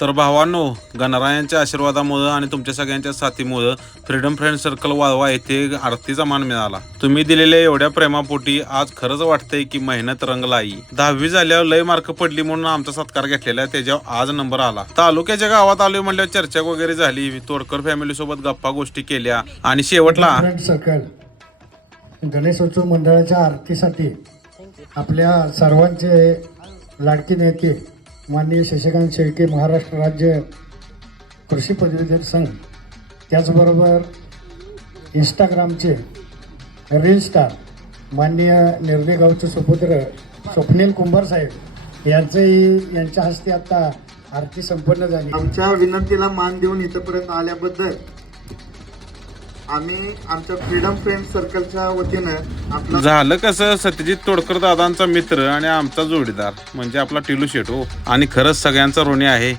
तर भावांनो, गणरायांच्या आशीर्वादामुळे आणि तुमच्या सगळ्यांच्या साथीमुळे फ्रीडम फ्रेंड सर्कल वाळवा येथे आरतीचा मान मिळाला. तुम्ही दिलेल्या एवढ्या प्रेमापोटी आज खरंच वाटतंय की मेहनत रंग लाई. 10वी झाल्यावर लय मार्क पडली म्हणून आमचा सत्कार घेतलेला, त्याच्यावर आज नंबर आला. तालुक्याच्या गावात आलोय म्हणल्यावर चर्चा वगैरे झाली, तोडकर फॅमिली सोबत गप्पा गोष्टी केल्या आणि शेवटला फ्रेंड सर्कल गणेशोत्सव मंडळाच्या आरतीसाठी आपल्या सर्वांचे लाडके नेते माननीय शशिकांत शेळके, महाराष्ट्र राज्य कृषी पदवीधर संघ, त्याचबरोबर इंस्टाग्रामचे रील स्टार माननीय निर्देगावचे सुपुत्र स्वप्नील कुंभार साहेब यांच्या हस्ते आता आरती संपन्न झाली. आमच्या विनंतीला मान देऊन इथपर्यंत आल्याबद्दल आम्ही आमच्या फ्रीडम फ्रेंड सर्कलच्या वतीनं आपला झालं कसं, सत्यजित तोडकर दादांचा मित्र आणि आमचा जोडीदार म्हणजे आपला टिलू शेट हो. आणि खरंच सगळ्यांचा ऋणी आहे.